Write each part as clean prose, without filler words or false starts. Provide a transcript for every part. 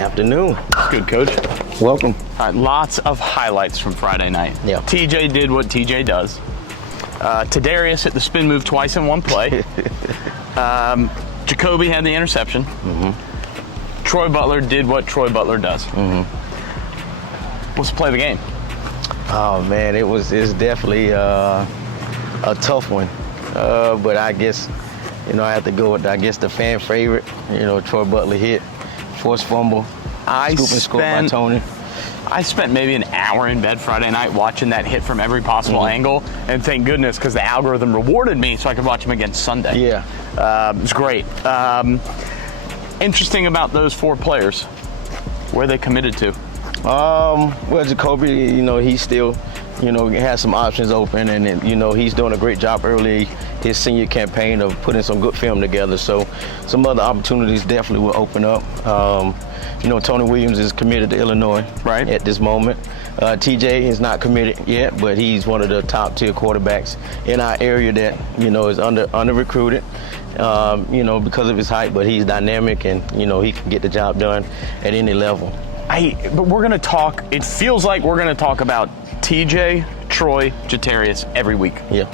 Afternoon. Good, Coach. Welcome. All right, lots of highlights from Friday night. Yeah. TJ did what TJ does. Tadarius hit the spin move twice in one play. Jacoby had the interception. Mm-hmm. Troy Butler did what Troy Butler does. Mm-hmm. Let's play the game. Oh man, it's definitely a tough one. But I guess, I have to go with, the fan favorite. Troy Butler hit, forced fumble, scoop and score by Tony. I spent maybe an hour in bed Friday night watching that hit from every possible angle, and thank goodness, because the algorithm rewarded me so I could watch him again Sunday. Yeah. It was great. Interesting about those four players, where they committed to. Well, Jacoby, he still, has some options open, and he's doing a great job early his senior campaign of putting some good film together. So some other opportunities definitely will open up. Tony Williams is committed to Illinois right at this moment. TJ is not committed yet, but he's one of the top tier quarterbacks in our area that, is under recruited, because of his height, but he's dynamic and, he can get the job done at any level. But we're going to talk, it feels like we're going to talk about TJ, Troy, Jatarius every week. Yeah.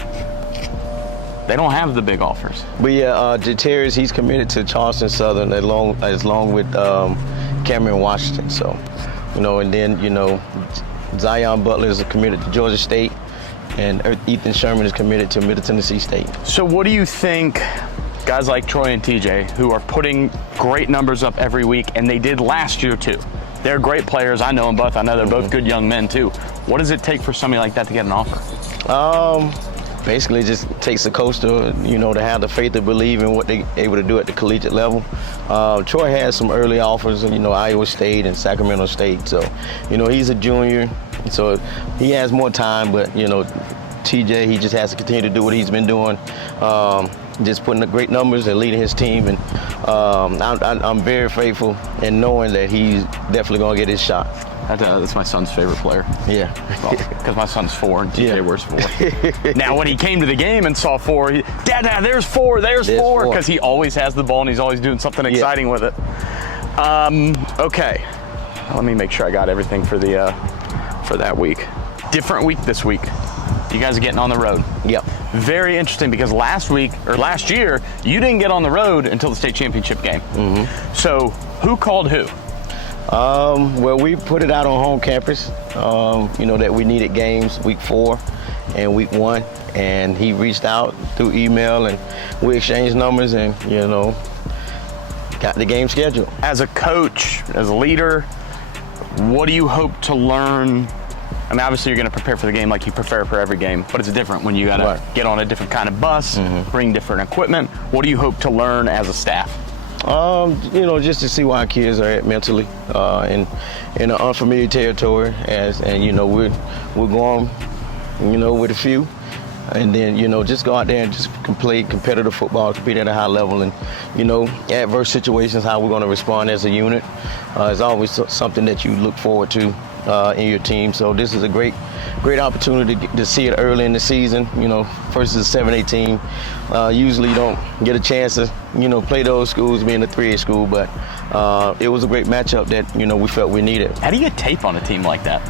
They don't have the big offers. But yeah, Jatarius, he's committed to Charleston Southern along with Cameron Washington. So, and then, Zion Butler is committed to Georgia State, and Ethan Sherman is committed to Middle Tennessee State. So what do you think guys like Troy and TJ, who are putting great numbers up every week, and they did last year too? They're great players. I know them both. I know they're both good young men too. What does it take for somebody like that to get an offer? Basically, just takes a coach to, to have the faith to believe in what they're able to do at the collegiate level. Troy has some early offers, Iowa State and Sacramento State. So, he's a junior, so he has more time. But, TJ, he just has to continue to do what he's been doing, just putting up great numbers and leading his team. And I'm very faithful in knowing that he's definitely going to get his shot. That's my son's favorite player. Yeah. Because my son's 4 and TJ wears 4. Now, when he came to the game and saw 4, Dad, there's 4, there's 4. Because he always has the ball and he's always doing something exciting with it. Okay. Let me make sure I got everything for that week. Different week this week. You guys are getting on the road. Yep. Very interesting, because last year, you didn't get on the road until the state championship game. Mm-hmm. So who called who? Well, we put it out on home campus, that we needed games week 4 and week 1. And he reached out through email, and we exchanged numbers and, got the game scheduled. As a coach, as a leader, what do you hope to learn? I mean, obviously you're going to prepare for the game like you prepare for every game, but it's different when you got to get on a different kind of bus, bring different equipment. What do you hope to learn as a staff? Just to see where our kids are at mentally, in an unfamiliar territory, we're going, with a few, and then, just go out there and just play competitive football, compete at a high level, and, adverse situations, how we're going to respond as a unit, is always something that you look forward to in your team. So this is a great opportunity to see it early in the season, versus a 7A team. Usually you don't get a chance to, play those schools being a 3A school, but it was a great matchup that, we felt we needed. How do you get tape on a team like that?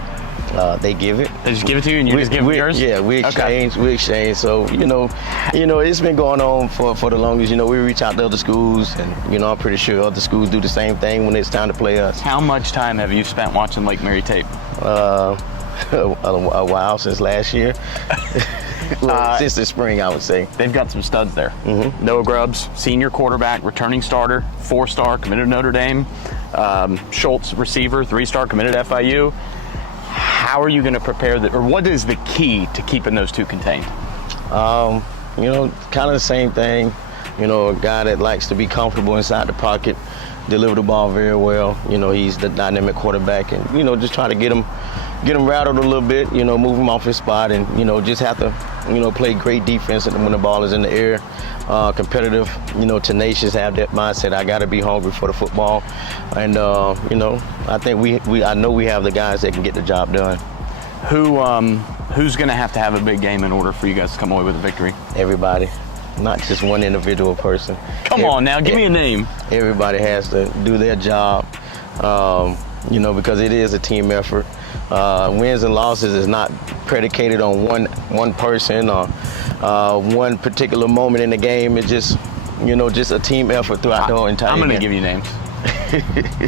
They give it. They just give it to you and you just give them yours? Yeah, we exchange. So, it's been going on for the longest. We reach out to other schools, and, I'm pretty sure other schools do the same thing when it's time to play us. How much time have you spent watching Lake Mary tape? A while, since last year. Since the spring, I would say. They've got some studs there. Mm-hmm. Noah Grubbs, senior quarterback, returning starter, 4-star, committed to Notre Dame. Schultz, receiver, 3-star, committed to FIU. How are you going to prepare or what is the key to keeping those two contained? Kind of the same thing. A guy that likes to be comfortable inside the pocket, deliver the ball very well. He's the dynamic quarterback, and, just try to get him rattled a little bit, move him off his spot, and, just have to, play great defense when the ball is in the air. Competitive, tenacious, have that mindset. I got to be hungry for the football. And, I think I know we have the guys that can get the job done. Who's going to have a big game in order for you guys to come away with a victory? Everybody. Not just one individual person. Come on now, give me a name. Everybody has to do their job You know, because it is a team effort. Wins and losses is not predicated on one person or one particular moment in the game. It's just, you know, just a team effort throughout the whole entire I'm going to game. give you names.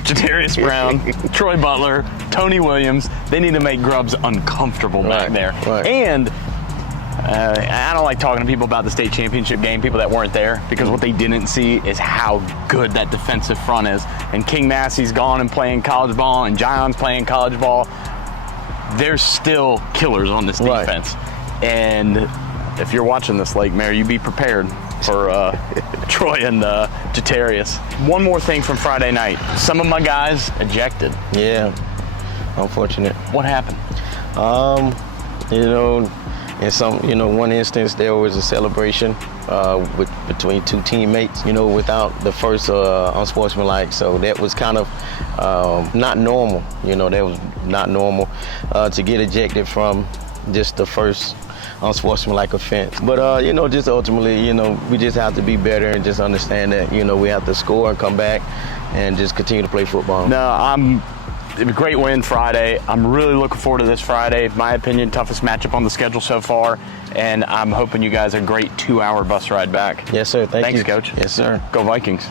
Jadarius Brown, Troy Butler, Tony Williams. They need to make Grubbs uncomfortable back there. Right. And I don't like talking to people about the state championship game, people that weren't there, because what they didn't see is how good that defensive front is. And King Massey's gone and playing college ball, and Jion's playing college ball. There's still killers on this defense. Right. And if you're watching this, Lake Mary, you be prepared for Troy and Jadarius. One more thing from Friday night. Some of my guys ejected. Yeah, unfortunate. What happened? You know, in some, you know, one instance there was a celebration between two teammates, you know, without the first unsportsmanlike. So that was kind of not normal. You know, that was not normal to get ejected from just the first unsportsmanlike offense. But, you know, just ultimately, you know, we just have to be better and just understand that, you know, we have to score and come back and just continue to play football. No, it was a great win Friday. I'm really looking forward to this Friday. In my opinion, toughest matchup on the schedule so far. And I'm hoping you guys a great 2-hour bus ride back. Yes, sir. Thanks, Coach. Yes, sir. Go Vikings.